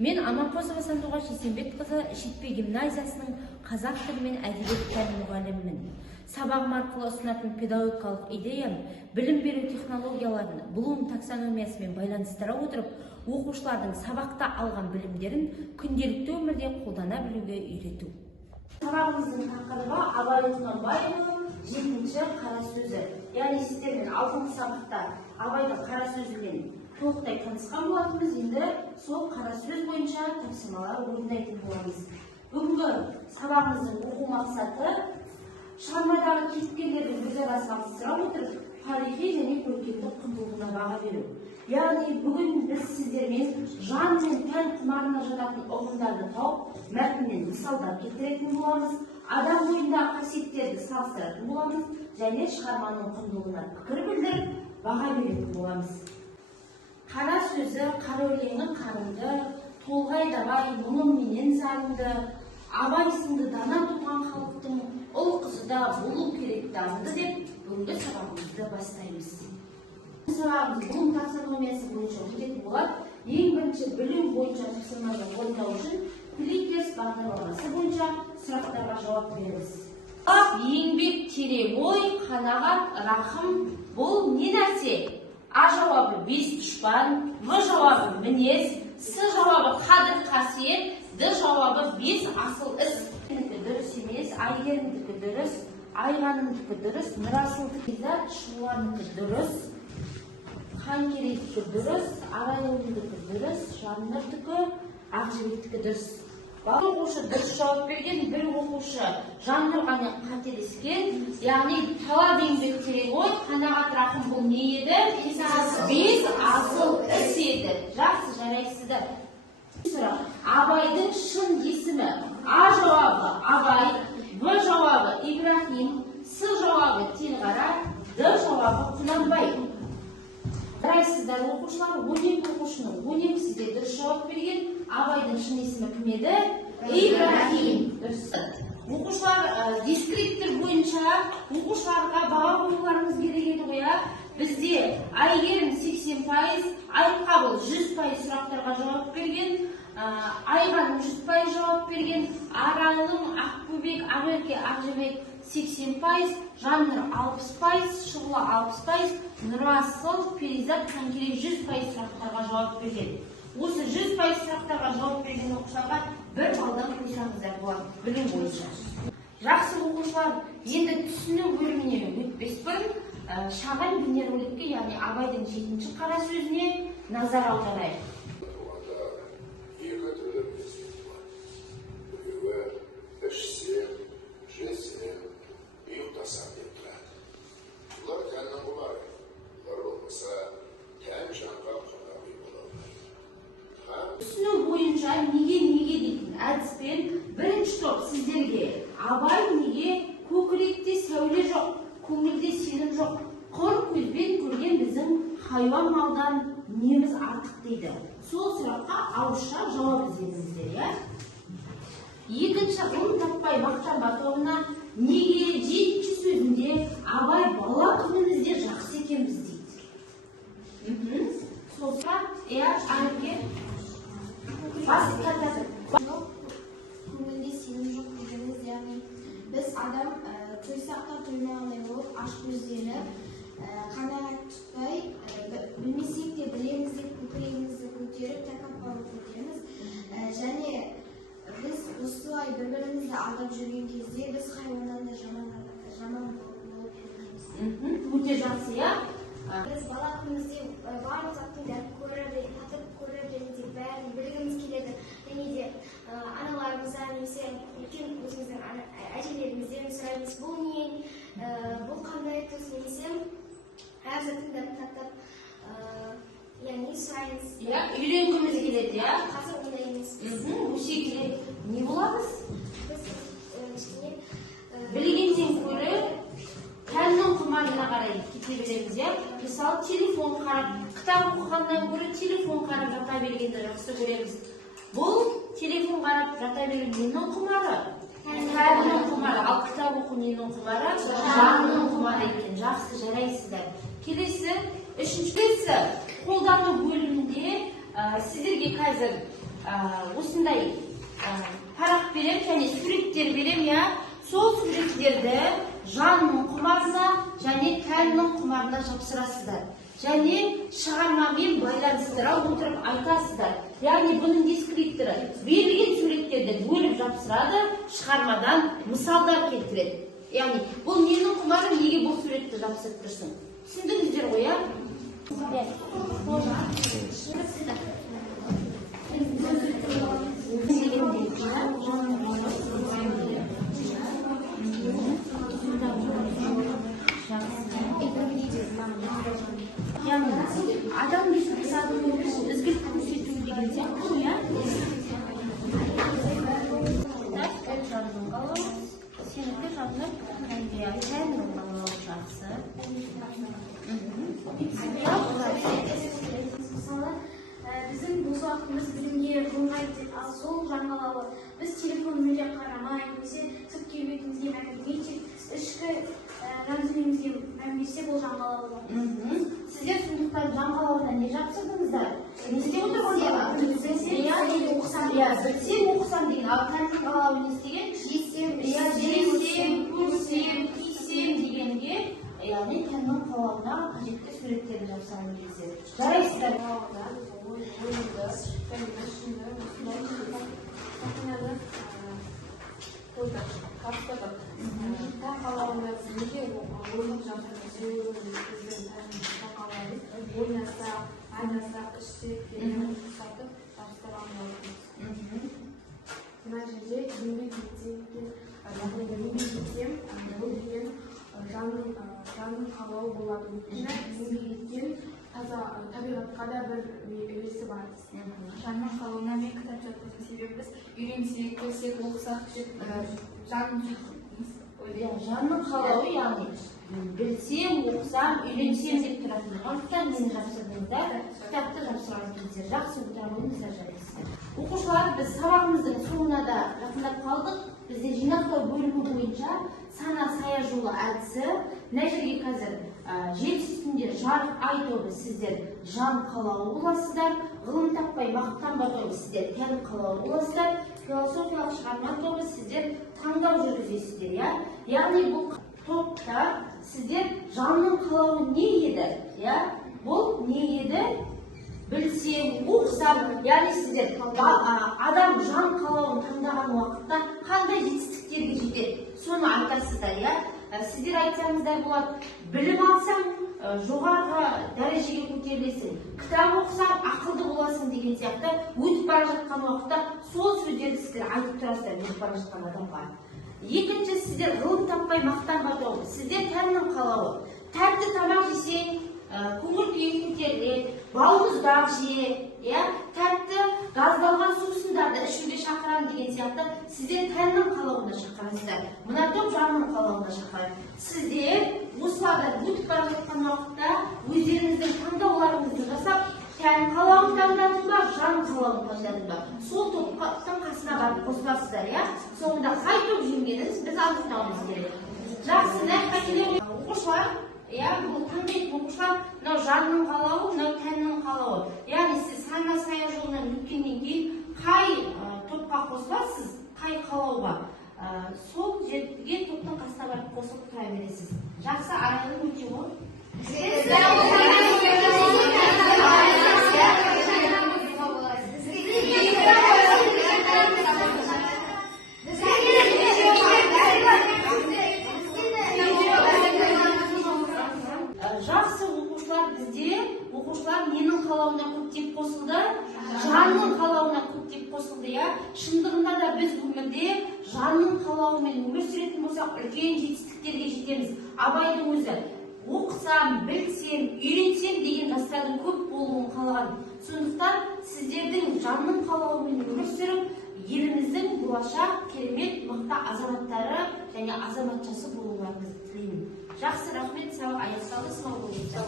Мен Аманқосова Сандуғаш Есенбекқызы Шетпе гимназиясының қазақ тілі мен әдебиет пәні мұғалімімін. Сабағым арқылы ұсынатын педагогикалық идеям білім беру технологияларын Блум таксономиясымен байланыстыра отырып, оқушылардың сабақта алған білімдерін күнделікті өмірде қолдана білуге үйрету. Сабағымыздың тақырыбы Абай Құнанбайұлының 7-ші қара сөзі. Яғни сіздермен 6-шы сабақта Абайдың қара сөзімен толықтай танысқан болатынбыз. Енді сол қара сөз бойынша тапсырмалар орындайтын боламыз. Бүгінгі сабағымыздың оқу мақсаты шығармадағы кейіпкерлерді өзара салыстыра отырып, тарихи және көркемдік құндылығына баға беру. Яғни бүгін біз сіздермен жан мен тән құмарына жататын ұғымдарды тауып, мәтіннен мысалдар келтіретін боламыз, адам бойындағы қасиеттерді салыстыратын боламыз және шығарманың құндылығына пікір білдіріп, баға беретін боламыз. Қара сөзі, қара өлеңі қарымды, толғай дабай, мұңыменен зарынды, Абай сынды дана туған халықтың ұл қызы да болу керек дамды деп бүгінгі сабағымызды бастаймыз. Сабағымыз Блум таксономиясы бойынша өтетін болады. Ең бірінші білім бойынша тапсырманы орындау үшін Кликерс бағдарламасы бойынша сұрақтарға жауап береміз. Еңбек, терең ой, қанағат, рахым бұл не нәрсе? А жауабы 5 дұшпан, В жауабы мінез, С жауабы қадір қасиет, Д жауабы 5 асыл іс. Дұрыс емес, Айгерімдікі дұрыс, Айғанымдікі дұрыс, Нұрасылдікі Шұғыларынікі дұрыс, Ханкерейдікі дұрыс, Арайлымдікі дұрыс, Жаннұрдікі, Ақжібектікі дұрыс. Бір оқушы дұрыс жауап берген, бір оқушы Жаннұрғаны қателескен, яғни талап еңбек терең ой, қанағат рахым бұл не еді? 5 асыл іс еді. Жақсы, жарайсыздар. Абайдың шын есімі. А жауабы Абай, В жауабы Ибрахим, С жауабы Телғара, Д жауабы Құнанбай. Жарайсыздар оқушылар, 12 оқушының 12-сізде дұрыс жауап берген. Абайдың шын есімі кім еді? Ибрахим. Дұрыс. Оқушылар дискриптор бойынша оқушыларға баға қоюларыңыз керек еді ғой. Бізде Айгерім 80%, Айқабыл 100% сұрақтарға жауап берген, Айғаным 100% жауап берген, Арайлым, Ақбөбек, Ақерке, Ақжібек 80%, Жаннұр 60%, Шұғыла 60%, Нұрасыл, Перизат, Ханкерей 100% сұрақтарға жауап берген. Осы 100% сұрақтарға жауап берген оқушыларға бір балдан қойсаңыздар болады, білім бойынша. Жақсы оқушылар, енді түсіну бөліміне өтпес бұрын шағын бейнероликке, яғни Абайдың 7-ші қара сөзіне назар аударайық. Екі түрлі мінездер бар. Біреуі ішсем, жесем, ұйықтасам деп тұрады. Бұлар тәннің құмары. Бұлар болмаса, тән жанға құнарлы бола алмайды. Түсіну бойынша неге дейтін әдіспен бірінші топ сіздерге Абай неге көкіректе сәуле жоқ, көңілде сенім жоқ, құр көзбен көрген біздің хайуан малдан неміз артық дейді. Сол сұраққа ауызша жауап іздеңіздер. Екінші, ғылым таппай мақтанба тобына неге 7-ші сөзінде Абай бала күнімізде жақсы екенбіз дейді. Сол сұрақ, Айке басып кәдір. Көңілде сенім жоқ дегеніміз, яғни біз адам тойсаққа тоймағандай болып, аш көзденіп, қанағат тұтпай, білмесек те білеміз деп көкірегімізді көтеріп, тәкаппарлық көтереміз. Және біз осылай бір-бірімізді алдап жүрген кезде біз хайуаннан да жаман болып кетеміз. Өте жақсы, я? Біз бала күнімізде барлық заттың дәмін көреді, татып көреді, және де бәрін білгіміз келеді. Және де аналарымыздан, немесе үлкен өзіміздің әжелерімізден сұраймыз, бұл не, бұл қандай тұз, немесе әр заттың дәмін татып, яғни сұраймыз. Үйренгіміз келеді, я? Қазір ондай емес. Өсе келеді. Не боламыз? Біз білгеннен көрі тәннің құмарына қарай кете береміз. Мысалы, телефон қарап, кітап оқығаннан көрі телефон қарап жата бергенді жақсы көреміз. Бұл телефон қарап жата берген ненің құмары? Тәннің құмары. Ал кітап оқу ненің құмары? Жанның құмары екен. Жақсы, жарайсыздар. Келесі, үшінші қолдану бөлімінде сіздерге қазір осындай парақ берем және суреттер берем, я сол суреттерді жанның құмарына және тәннің құмарына жапсырасыздар. Және шығармамен байланыстыра отырып айтасыздар. Яғни бұның дескрипторы берілген суреттерді бөліп жапсырады, шығармадан мысалдар келтіреді. Яғни бұл ненің құмары, неге бұл суретті жапсырып тұрсың? Түсіндіңіздер ғой, я? Адам бесіксадың ізгіл көрсету деген сияқты, я? Жанның қалауы, сенікі жанның тәннің қалауы жақсы. Мысалы, біздің бос уақытымыз білімге болмайды, ал сол жаңалауы біз телефон мүлде қарамай, немесе сыртқы бетімізге мән бермей, ішкі жан дүниемізге мән берсе, бұл жаңалауы. Сіздер сондықтан жаңалауына не жапсырдыңыздар? Не істеп отырғандар? Білсем, оқысам деген. Ал тәннің қалауы не істеген? Жесем, көрсем, кисем дегенге, яғни тәннің қалауына қажетті суреттерді жапсырған кезде. Жарайсыздар. Тән қалауында неге ойлық жатырмыз, ойнасақ, айнасақ, ішсек деген ұқсатып жапсырған болатынбыз. Мына жерде еңбек етсем, бұл деген жанның қалауы болады. Еңбек еткен таза табиғатқа да бір үлесі бар. Жанның қалауына мен кітап жатқызу себебі біз үйренсек, көрсек, оқысақ, жанның қалауы, яғни білсем, оқысам, үйренсем деп тұратындықтан мені жапсырдыңыздар, кітапты жапсырған кездер жақсы отыра қойыңыздар, жарайсыздар. Оқушылар, біз сабағымыздың соңына да жақындап қалдық. Бізде жинақтау бөлімі бойынша сана сая жолы әдісі. Мына жерге қазір желсіз жарық ай тобы сіздер жан қалауы боласыздар, ғылым таппай мақтанба тобы сіздер тән қалауы боласыздар, философиялық шығарма тобы сіздер таңдау жүргізесіздер, я? Яғни бұл топта сіздер жанның қалауы не еді, я? Бұл не еді? Білсем, оқысам, яғни сіздер адам жан қалауын таңдаған уақытта қандай жетістіктерге жетеді, соны айтасыздар, я? Сіздер айтсаңыздар болады, білім алсаң, жоғарғы дәрежеге көтерілесің, кітап оқысаң, ақылды боласың деген сияқты өтіп бара жатқан уақытта сол сөздерді сіздер айтып тұрасыздар өтіп бара жатқан адамға. Екінші, сіздер ғылым таппай мақтанба тобы, сіздер тәннің қалауы. Тәтті тамақ жесең, көңіл күйің көтеріледі, балмұздақ же, тәтті газдалған сусындарды ішуге шақырамын деген сияқты сіздер тәннің қалауына шақырасыздар. Мына топ жанның қалауына шақырады. Сіздер осылардан өтіп бара жатқан уақытта өздеріңіздің таңдауларыңызды жасап, тән қалауын таңдадың ба, жан қалауын таңдадың ба, сол топтың қасына барып қосыласыздар, я? Соңында қай топ жеңгенін біз анықтауымыз керек. Жақсы, нәтижеге келеміз. Оқушылар, бұл қандай оқушылар, мынау жанның қалауы, мынау тәннің қалауы. Яғни сіз сана сая жолынан өткеннен кейін қай топқа қосыласыз, қай қалауға, сол жерге топтың қасына барып қосылып тұра бересіз. Жақсы, арайлы өте ғой. Жақсы, оқушылар, бізде оқушылар ненің қалауына көптеп қосылды? Жанның қалауына көптеп қосылды, я? Шындығында да біз өмірде жанның қалауымен өмір сүретін болсақ, үлкен жетістіктерге жетеміз. Абайдың өзі оқысам, білсем, үйренсем деген жастардың көп болуын қалаған. Сондықтан сіздердің жанның қалауымен өмір сүріп, еліміздің болашақ керемет мықты азаматтары және азаматшасы болуларыңызды тілеймін. Жақсы, рахмет, сау аяқталды, сау болыңыздар.